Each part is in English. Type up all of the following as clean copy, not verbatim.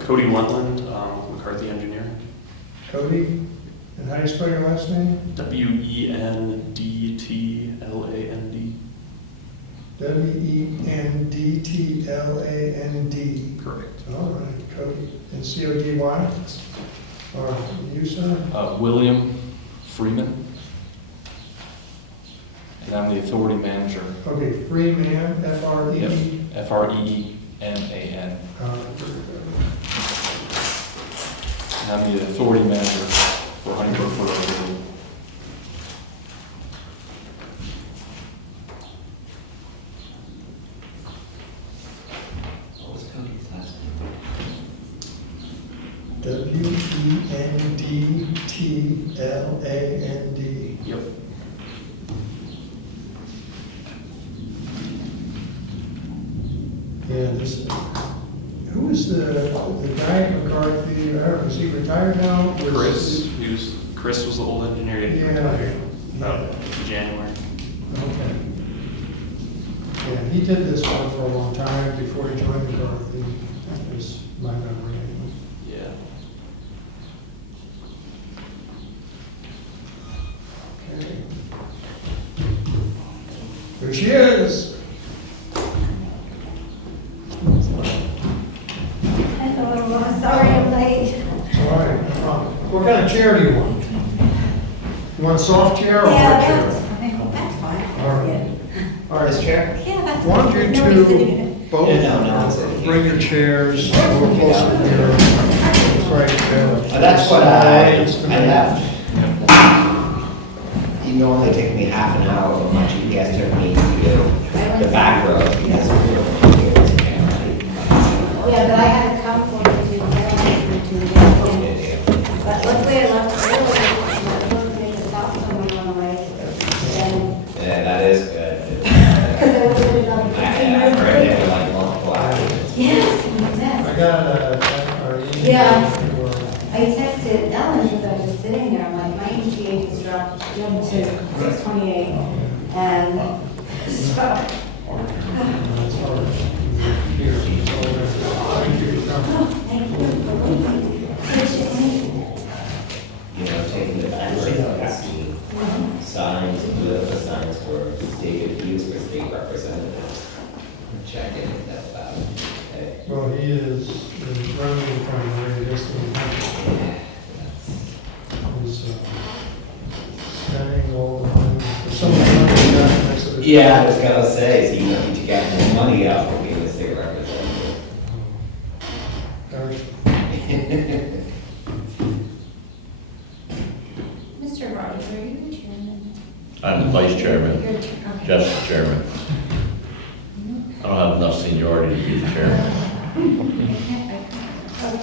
Cody Wendland, McCarthy Engineering. Cody, and how do you spell your last name? Wendtland. Wendtland. Correct. All right, Cody. And Cody? Or you, sir? William Freeman. And I'm the authority manager. Okay, Freeman, F-R-E. Yep. Freeman. And I'm the authority manager for Honeybrook for Road. What was Cody's last name? Wendtland. Yep. Yeah, this, who is the guy at McCarthy? I don't know, is he retired now? Chris was the old engineer. He retired about January. Okay. Yeah, he did this one for a long time before he joined McCarthy. That was my memory anyway. Yeah. Okay. There she is. Hello, sorry I'm late. All right, no problem. What kind of chair do you want? You want a soft chair or a hard chair? That's fine. All right. All right. This chair? Yeah, that's Why don't fine. you Nobody's sitting in two it. both it's in here. bring your chairs a little closer here. It's right there. That's what I It's gonna- left. You normally take me half an hour, but my GPS took me to the back road because we were going to do this again, right? Yeah, but I had to come for you to get But luckily I left early, I wasn't going to stop someone on the way. Yeah, that is good. Because I was in another I 15 heard they minutes. were like multiple hours. Yes, I yes. got our email. Yeah. I texted Ellen because I was just sitting there, I'm like, my ETA just dropped down to 6:28. And so, That's all right. Here, so thank you for coming. oh, thank you for waiting. Appreciate it. You know, taking the back road, signs, political signs for state abuse for state representatives. Checking it out. Okay. Well, he is running the primary district. He's spending all the money. For some of the money he got next to the. Yeah, I was gonna say, so you need to get more money out for being a state representative. Gosh, Mr. Rogers, are you the chairman? I'm the vice chairman, You're the chair- okay. just the chairman. I don't have enough seniority to be the chairman. Okay.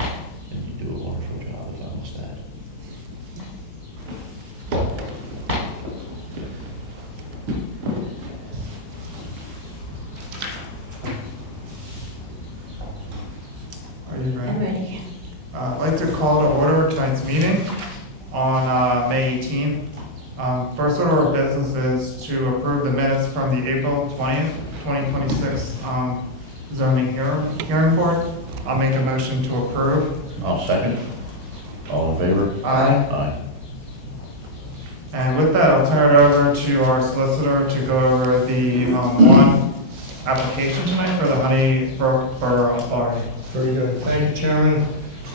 And you do a wonderful job, as I almost said. Are you I'm ready? ready. I'd like to call to order tonight's meeting on May 18th. First order of business is to approve the minutes from the April 20th, 2026 zoning hearing board. I'll make a motion to approve. I'll second. All in favor? Aye. Aye. And with that, I'll turn it over to our solicitor to go over the one application tonight for the Honeybrook Borough Authority. very good. Thank you, Chairman.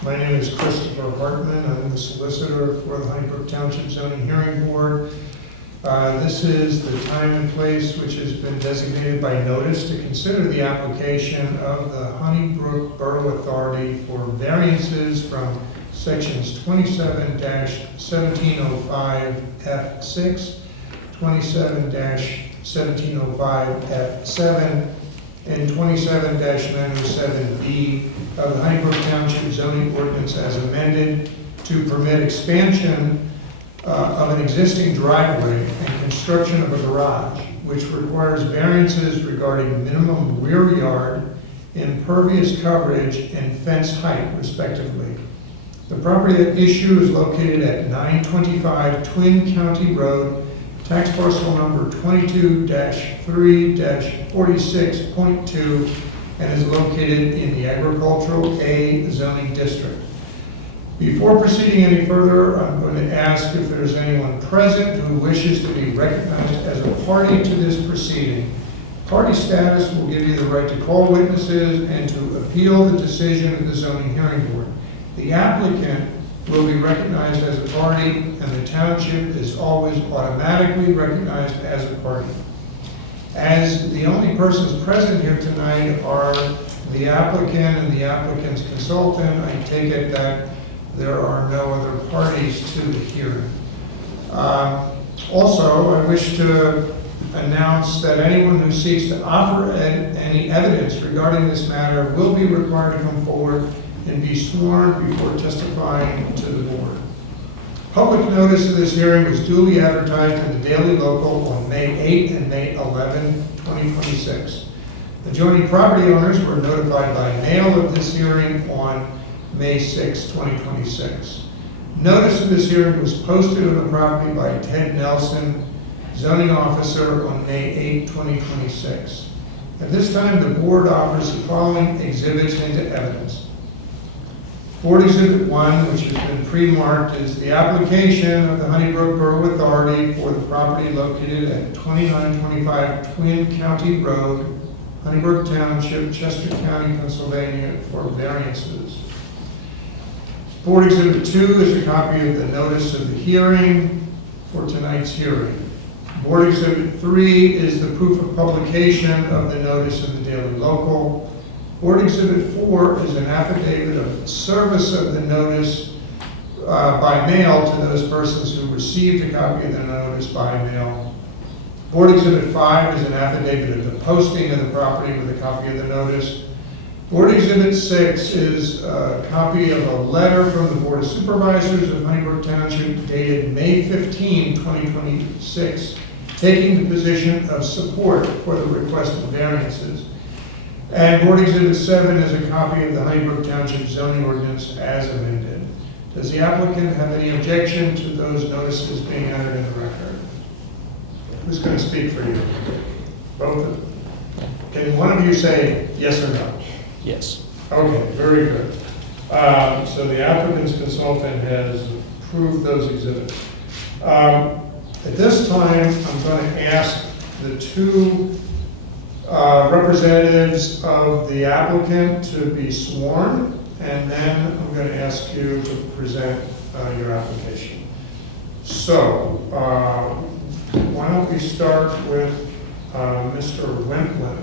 My name is Christopher Hartman. I'm the solicitor for the Honeybrook Township Zoning Hearing Board. This is the time and place which has been designated by notice to consider the application of the Honeybrook Borough Authority for variances from sections 27-1705F6, 27-1705F7, and 27-907B of the Honeybrook Township zoning ordinance as amended to permit expansion of an existing driveway and construction of a garage, which requires variances regarding minimum rear yard, impervious coverage, and fence height respectively. The property at issue is located at 925 Twin County Road, tax parcel number 22-3-46.2, and is located in the Agricultural A zoning district. Before proceeding any further, I'm going to ask if there's anyone present who wishes to be recognized as a party to this proceeding. Party status will give you the right to call witnesses and to appeal the decision of the zoning hearing board. The applicant will be recognized as a party, and the township is always automatically recognized as a party. As the only persons present here tonight are the applicant and the applicant's consultant, I take it that there are no other parties to the hearing. Also, I wish to announce that anyone who seeks to offer any evidence regarding this matter will be required to come forward and be sworn before testifying to the board. Public notice of this hearing was duly advertised in the Daily Local on May 8 and May 11, 2026. Adjoining property owners were notified by mail of this hearing on May 6, 2026. Notice of this hearing was posted on the property by Ted Nelson, zoning officer, on May 8, 2026. At this time, the board offers the following exhibits into evidence. Board Exhibit 1, which has been pre-marked, is the application of the Honeybrook Borough Authority for the property located at 2925 Twin County Road, Honeybrook Township, Chester County, Pennsylvania, for variances. Board Exhibit 2 is a copy of the notice of the hearing for tonight's hearing. Board Exhibit 3 is the proof of publication of the notice of the Daily Local. Board Exhibit 4 is an affidavit of service of the notice by mail to those persons who received a copy of the notice by mail. Board Exhibit 5 is an affidavit of the posting of the property with a copy of the notice. Board Exhibit 6 is a copy of a letter from the Board of Supervisors of Honeybrook Township dated May 15, 2026, taking the position of support for the request of variances. And Board Exhibit 7 is a copy of the Honeybrook Township zoning ordinance as amended. Does the applicant have any objection to those notices being entered in the record? Who's going to speak for you? Both of them? Can one of you say yes or no? Yes. Okay, very good. So the applicant's consultant has approved those exhibits. At this time, I'm going to ask the two representatives of the applicant to be sworn, and then I'm going to ask you to present your application. So, why don't we start with Mr. Wentland?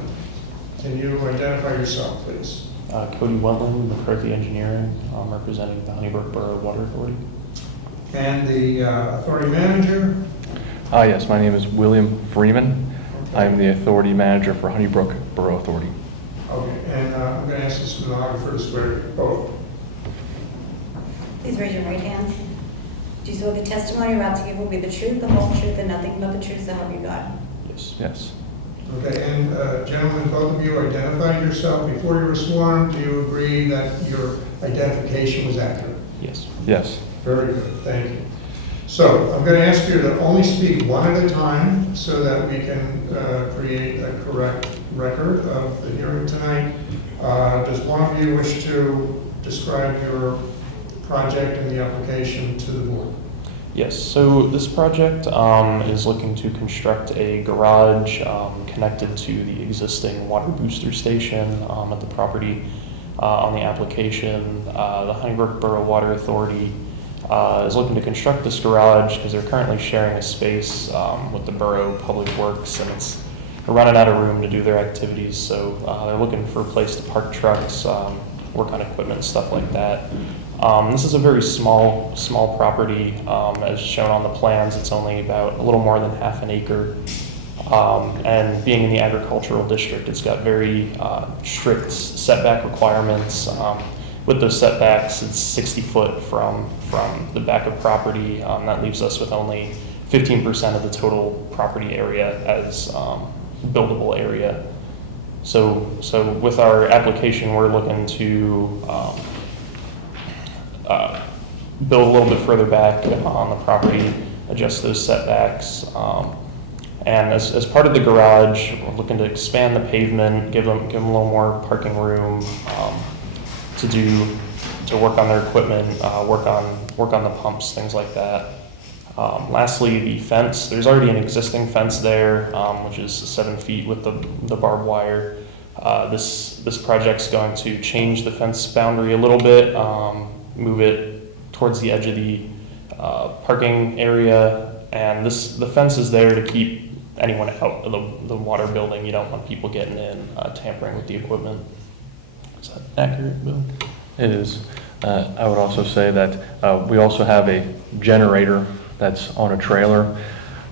Can you identify yourself, please? Cody Wentland, McCarthy Engineering, representing the Honeybrook Borough Water Authority. And the authority manager? Yes, my name is William Freeman. I'm the authority manager for Honeybrook Borough Authority. Okay, and I'm going to ask the stenographer to swear you both. Please raise your right hands. Do you swear the testimony you're about to give will be the truth, the whole truth, and nothing but the truth, so help you God? Yes. Yes. Okay, and gentlemen, both of you identified yourself before you were sworn. Do you agree that your identification was accurate? Yes. Yes. Very good, thank you. So I'm going to ask you to only speak one at a time so that we can create a correct record of the hearing tonight. Does one of you wish to describe your project and the application to the board? Yes, so this project is looking to construct a garage connected to the existing water booster station at the property. On the application, the Honeybrook Borough Water Authority is looking to construct this garage because they're currently sharing a space with the Borough Public Works, and they're running out of room to do their activities, so they're looking for a place to park trucks, work on equipment, stuff like that. This is a very small property. As shown on the plans, it's only about a little more than half an acre. And being in the agricultural district, it's got very strict setback requirements. With those setbacks, it's 60 foot from the back of property. That leaves us with only 15% of the total property area as buildable area. So with our application, we're looking to build a little bit further back on the property, adjust those setbacks. And as part of the garage, we're looking to expand the pavement, give them a little more parking room to work on their equipment, work on the pumps, things like that. Lastly, the fence. There's already an existing fence there, which is 7 feet with the barbed wire. This project's going to change the fence boundary a little bit, move it towards the edge of the parking area, and the fence is there to keep anyone out of the water building. You don't want people getting in, tampering with the equipment. Is that accurate, Bill? It is. I would also say that we also have a generator that's on a trailer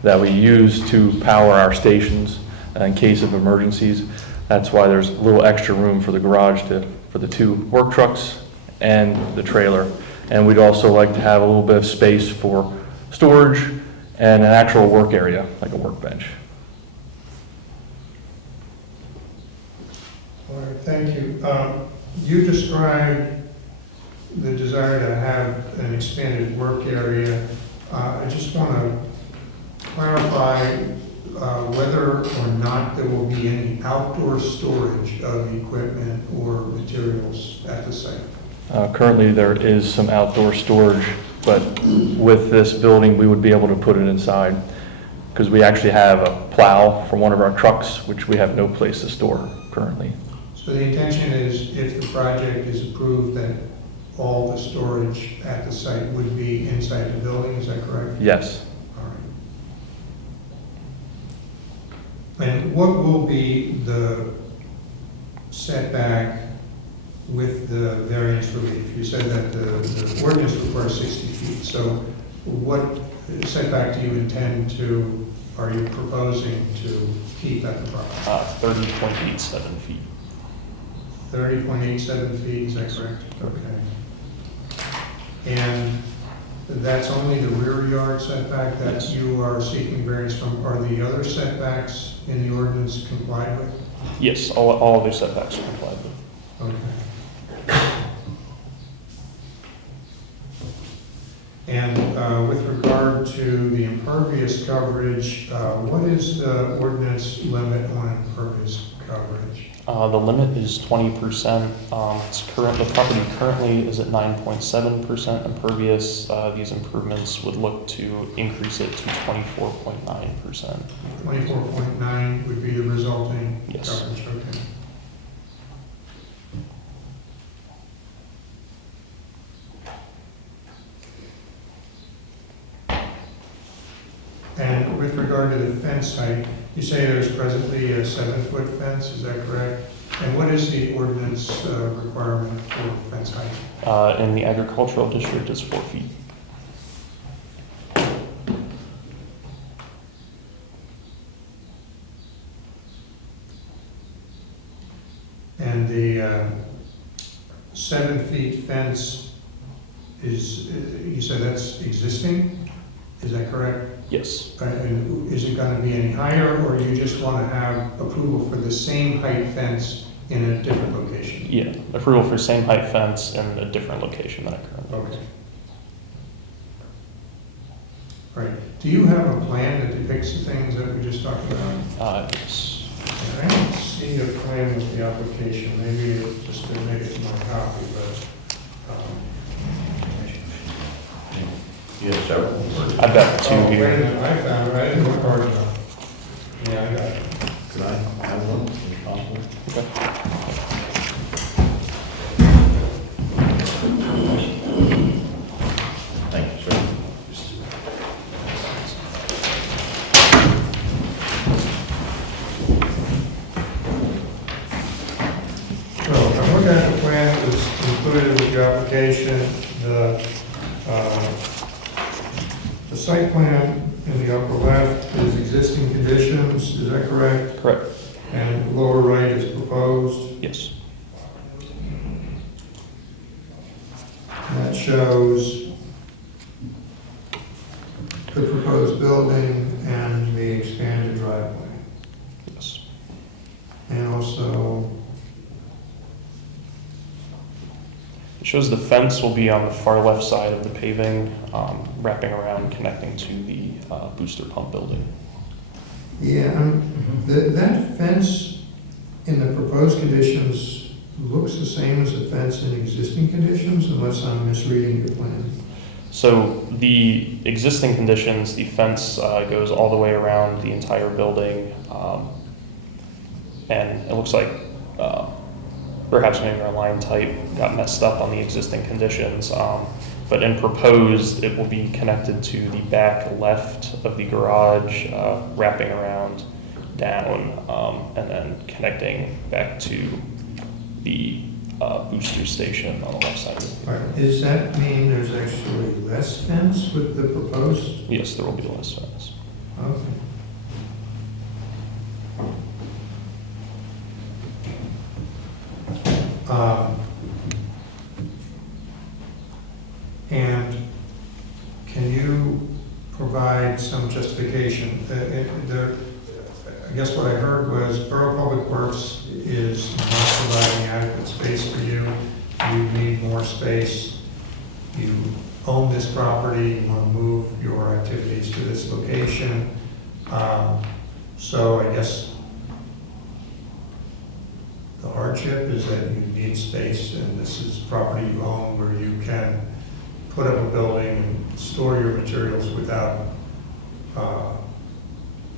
that we use to power our stations in case of emergencies. That's why there's a little extra room for the garage for the 2 work trucks and the trailer. And we'd also like to have a little bit of space for storage and an actual work area, like a workbench. All right, thank you. You described the desire to have an expanded work area. I just want to clarify whether or not there will be any outdoor storage of equipment or materials at the site. Currently, there is some outdoor storage, but with this building, we would be able to put it inside because we actually have a plow for one of our trucks, which we have no place to store currently. So the intention is, if the project is approved, that all the storage at the site would be inside the building, is that correct? Yes. All right. And what will be the setback with the variance relief? You said that the ordinance requires 60 feet, so what setback do you intend to, are you proposing to keep at the property? 30.87 feet. 30.87 feet, is that correct? Okay. And that's only the rear yard setback that Yes. you are seeking variance from? Are the other setbacks in the ordinance complied with? Yes, all of their setbacks are complied with. Okay. And with regard to the impervious coverage, what is the ordinance limit on impervious coverage? The limit is 20%. The property currently is at 9.7% impervious. These improvements would look to increase it to 24.9%. 24.9 would be the resulting Yes. coverage, okay. And with regard to the fence height, you say there's presently a 7-foot fence, is that correct? And what is the ordinance requirement for fence height? In the agricultural district is 4 feet. And the 7 feet fence is, you said that's existing, is that correct? Yes. And is it going to be any higher, or you just want to have approval for the same height fence in a different location? Yeah. Approval for same height fence in a different location than it currently is. Okay. All right. Do you have a plan that depicts the things that we just talked about? Yes. I don't see a plan with the application. Maybe it just didn't make it to my copy, but You have several. I've got 2 oh, wait a here. minute, I found it. I didn't work hard enough. Yeah, I got it. Could I have one, if possible? Okay. Thank you, sir. So I'm looking at the plan that was included with your application. The site plan in the upper left is existing conditions, is that correct? Correct. And lower right is proposed. Yes. And that shows the proposed building and the expanded driveway. Yes. And also, It Shows the fence will be on the far left side of the paving, wrapping around, connecting to the booster pump building. Yeah, that fence in the proposed conditions looks the same as the fence in existing conditions, unless I'm misreading your plan. So the existing conditions, the fence goes all the way around the entire building, and it looks like perhaps maybe our line type got messed up on the existing conditions, but in proposed, it will be connected to the back left of the garage, wrapping around down, and then connecting back to the booster station on the left side. All right, does that mean there's actually less fence with the proposed? Yes, there will be less fence. Okay. And can you provide some justification? I guess what I heard was Borough Public Works is not providing adequate space for you. You need more space. You own this property, you want to move your activities to this location. So I guess the hardship is that you need space, and this is property you own where you can put up a building and store your materials without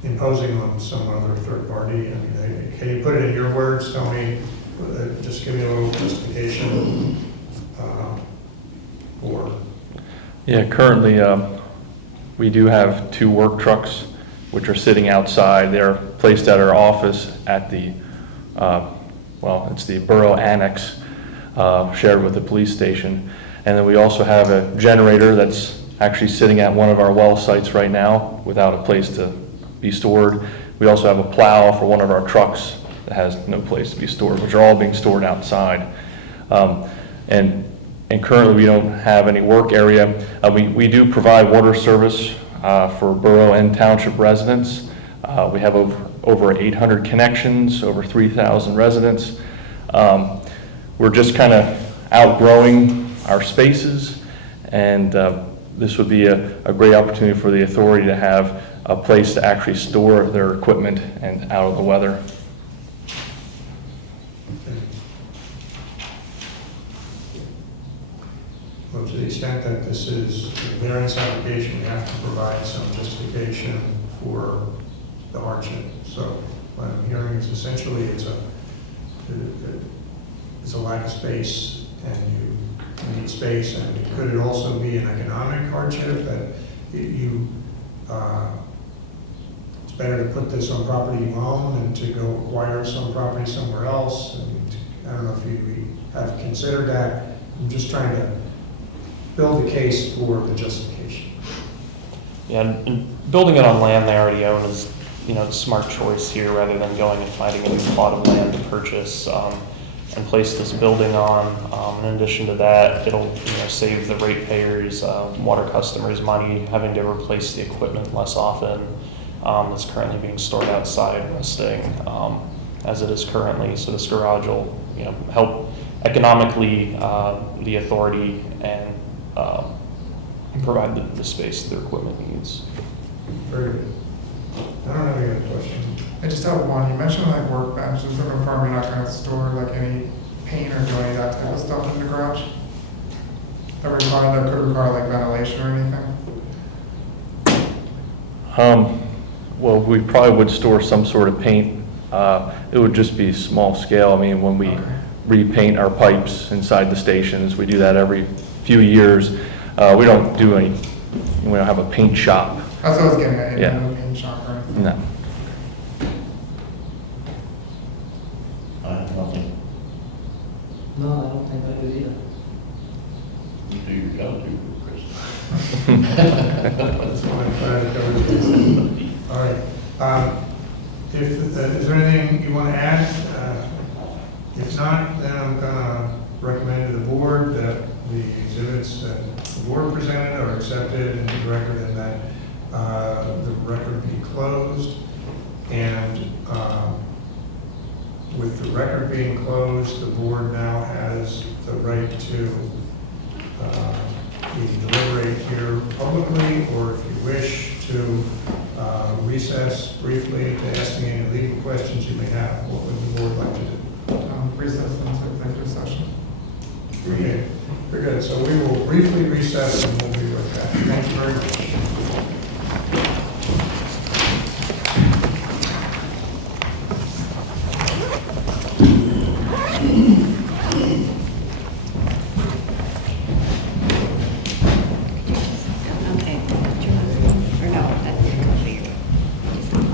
imposing on some other third party. I mean, can you put it in your words, Tony? Just give me a little justification for. Yeah, currently, we do have 2 work trucks which are sitting outside. They're placed at our office at the, it's the Borough Annex, shared with the police station. And then we also have a generator that's actually sitting at one of our well sites right now without a place to be stored. We also have a plow for one of our trucks that has no place to be stored, which are all being stored outside. And currently we don't have any work area. We do provide water service for borough and township residents. We have over 800 connections, over 3,000 residents. We're just kind of outgrowing our spaces, and this would be a great opportunity for the authority to have a place to actually store their equipment and out of the weather. Well, to the extent that this is a variance application, we have to provide some justification for the hardship. So what I'm hearing is essentially it's a lack of space, and you need space, and could it also be an economic hardship that it's better to put this on property you own than to go acquire some property somewhere else? And I don't know if you have considered that. I'm just trying to build a case for the justification. Yeah, and building it on land they already own is, the smart choice here, rather than going and finding a new plot of land to purchase and place this building on. In addition to that, it'll save the ratepayers, water customers money, having to replace the equipment less often that's currently being stored outside rusting as it is currently. So this garage will help economically the authority and provide the space their equipment needs. Very good. I don't have any other questions. I just have one. You mentioned like workbenches. Just to confirm you're not going to store like any paint or do any of that type of stuff in the garage? That could require like ventilation or anything? Well, we probably would store some sort of paint. It would just be small scale. I mean, when we repaint our pipes inside the stations, we do that every few years. We don't have a paint shop. That's what I was getting at. Yeah. No paint shop or anything. No. I have nothing. No, I don't think I do either. You do your job, Chris. That's what I'm trying to cover this. All right. Is there anything you want to add? If not, then I'm going to recommend to the board that the exhibits that the board presented are accepted into the record, and that the record be closed. And with the record being closed, the board now has the right to we can deliberate here publicly, or if you wish to recess briefly to ask me any legal questions you may have, what would the board like to do? Recess into executive session. Okay, very good. So we will briefly recess and we'll be right back. Thank you very much. Okay. Or no, that's over here.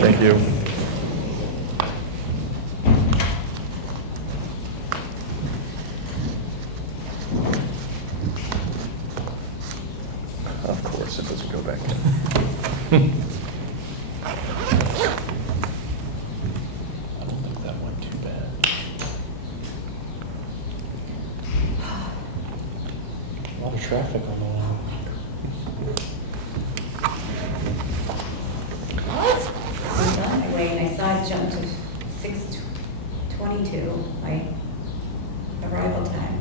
Thank you. Of course, it doesn't go back in. I don't think that went too bad. A lot of traffic on the line. Anyway, and I saw it jump to 6:22, my arrival time.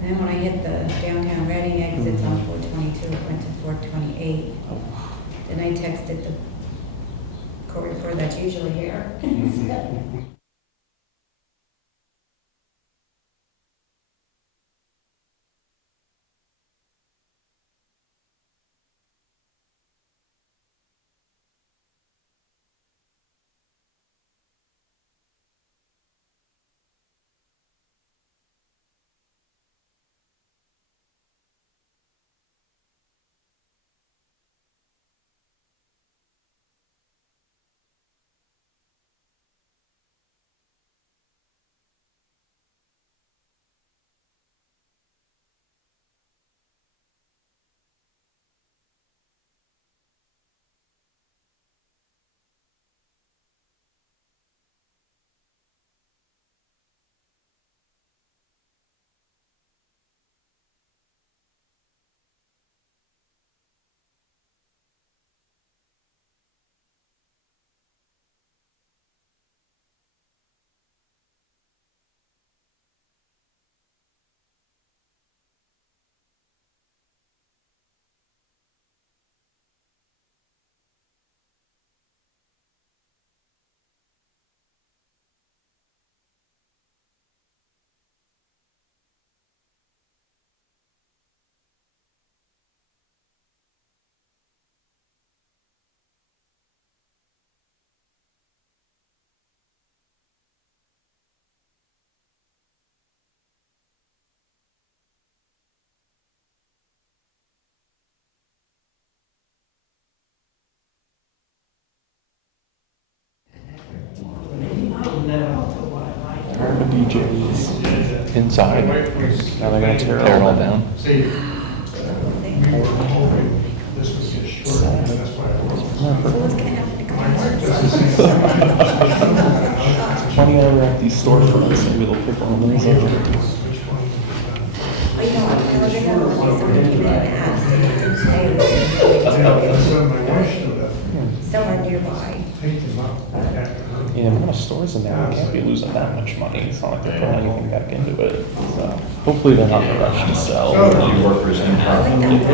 And then when I hit the downtown Reading exits on 422, it went to 428. Then I texted the court reporter that's usually here. How are the DJs? Inside. Now they're gonna tear Tear it all down. See, we were hoping this would get shorter, and that's why I wasn't. So what's gonna happen to My wife cars? does the same. Funny how they're at these storefronts, maybe they'll pick one of those up. Which one is it? Oh, you know, I was gonna look at somebody came in and asked, and they didn't say That's when my wife showed up. somewhere nearby. Picked him up that afternoon. Yeah, the amount of stores in there, we can't be losing that much money. It's not like they're putting anything back into it. So hopefully they're not in a rush to sell. So- You work for the same I like company? that.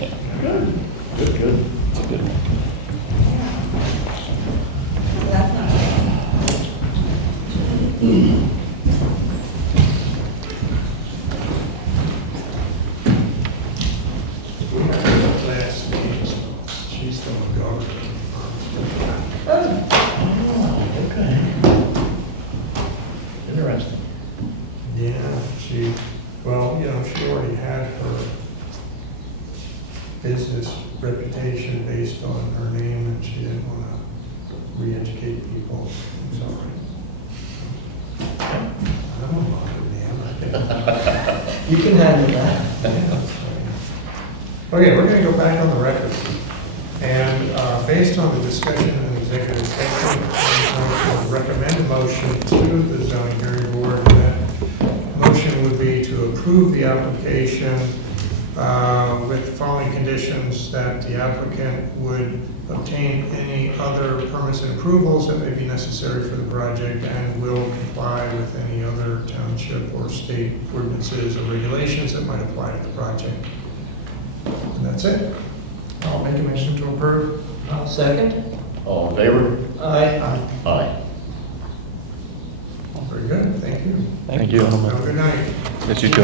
Yeah. Good. It's a good one. So that's not bad. We had her last meeting, so she's still a government. Okay. Interesting. Yeah, she, well, you know, she already had her business reputation based on her name, and she didn't want to re-educate people. It's all right. I don't know her name. I think. You can handle that. Yeah, Okay, we're gonna go back on the record. And based on the discussion in the executive session, I'm going to recommend a motion to the zoning hearing board. That motion would be to approve the application with the following conditions: that the applicant would obtain any other permits and approvals that may be necessary for the project and will comply with any other township or state ordinances or regulations that might apply to the project. And that's it. I'll make a motion to approve. I'll second. All in favor? Aye. Aye. Very good, thank you. Thank you. Have a good night. Yes, you too.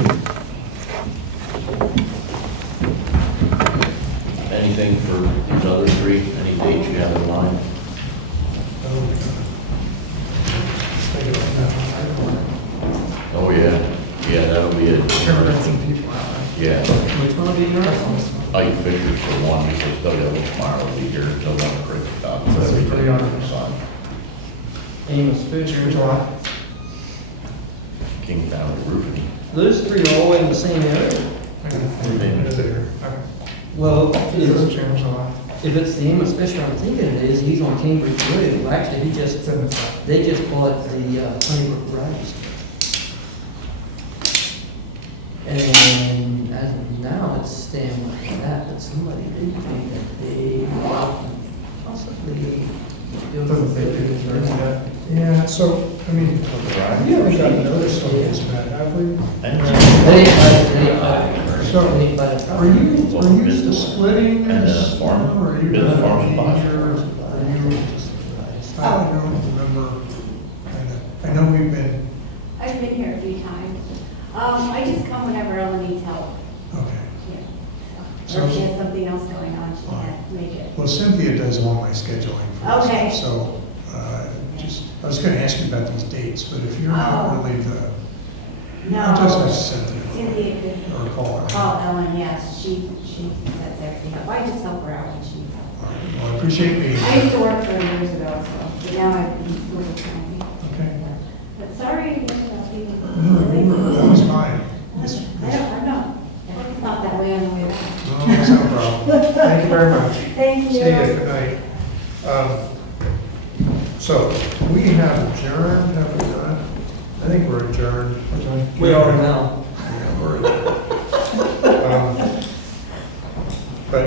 Anything for these other three? Any dates you have in mind? Oh, yeah. Yeah, that'll be it. Sure, got some people out there. Yeah. Which one will be yours? Ike Fisher for one, because W.L. Smile will be here until 1 o'clock. So That's everything pretty will awesome. be signed. Amos Fish. June, July. King Family Roofing. Those three are all in the same area? Okay. Well, June, if July. it's the Amos Fisher I'm thinking it is, he's on Cambridge Road. Well, actually, It's in the south. they just bought the Honeybrook Rise. And as of now, it's staying like that, but somebody did think that they possibly. Doesn't say June, yet. Yeah, so, I mean, we haven't got notice on this, Matt, have we? So, are you splitting And this? farm. Or are you Business gonna farms and be boxes. here? I don't remember. I know we've been, I've been here a few times. I just come whenever Ellen needs help. okay. Yeah. Or if she has something else going on, she can't make it. Well, Cynthia does all my scheduling for this. Okay. So, I was gonna ask you about these dates, but if you're not Oh. really the, No. I'll just ask Cynthia. Cynthia could Or call her. call Ellen, yes, she sets everything up. I just help her out when she needs help. All right. Well, I appreciate being I here. used to work for her years ago, so, but now I've been school county. Okay. But sorry, people. No, that was fine. This- I'm not, I hope it's not that way on the way back. No, that's no problem. Thank you very much. Thank See you. you, good night. So, we have adjourned, have we not? I think we're adjourned. We are now.